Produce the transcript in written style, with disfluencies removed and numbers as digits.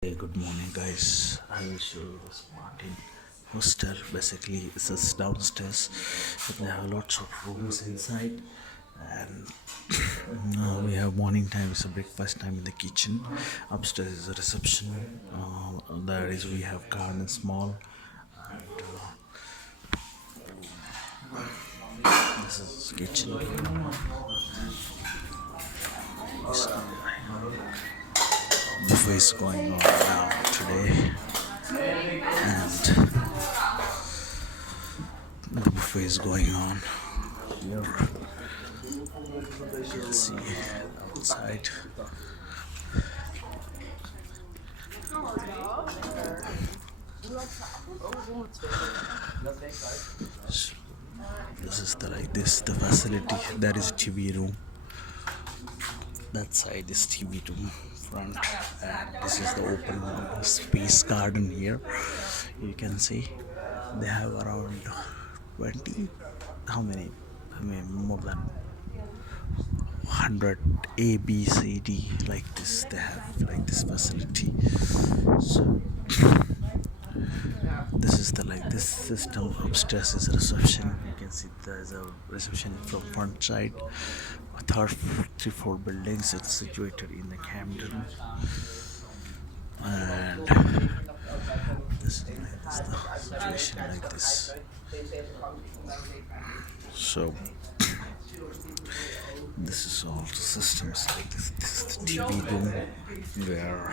Hey, good morning, guys. I will show you this Martin hostel. Basically, it's a downstairs. They have lots of rooms inside, and we have morning time. It's a breakfast time in the kitchen. Upstairs is a reception. There is we have garden small, and this is kitchen. Buffet is going on now today, and the buffet is going on here. You can see outside. This is the facility. That is TV room. That side is TV room front, and this is the open space garden here. You can see they have around 20. How many? I mean, more than 100 A, B, C, D like this. They have like this facility. So this is the this system. Upstairs is a reception. You can see there's a reception from front side. Third, 3, 4 buildings. It's situated in the Camden, and this is the situation like this. So this is all the systems like this. This is the TV room where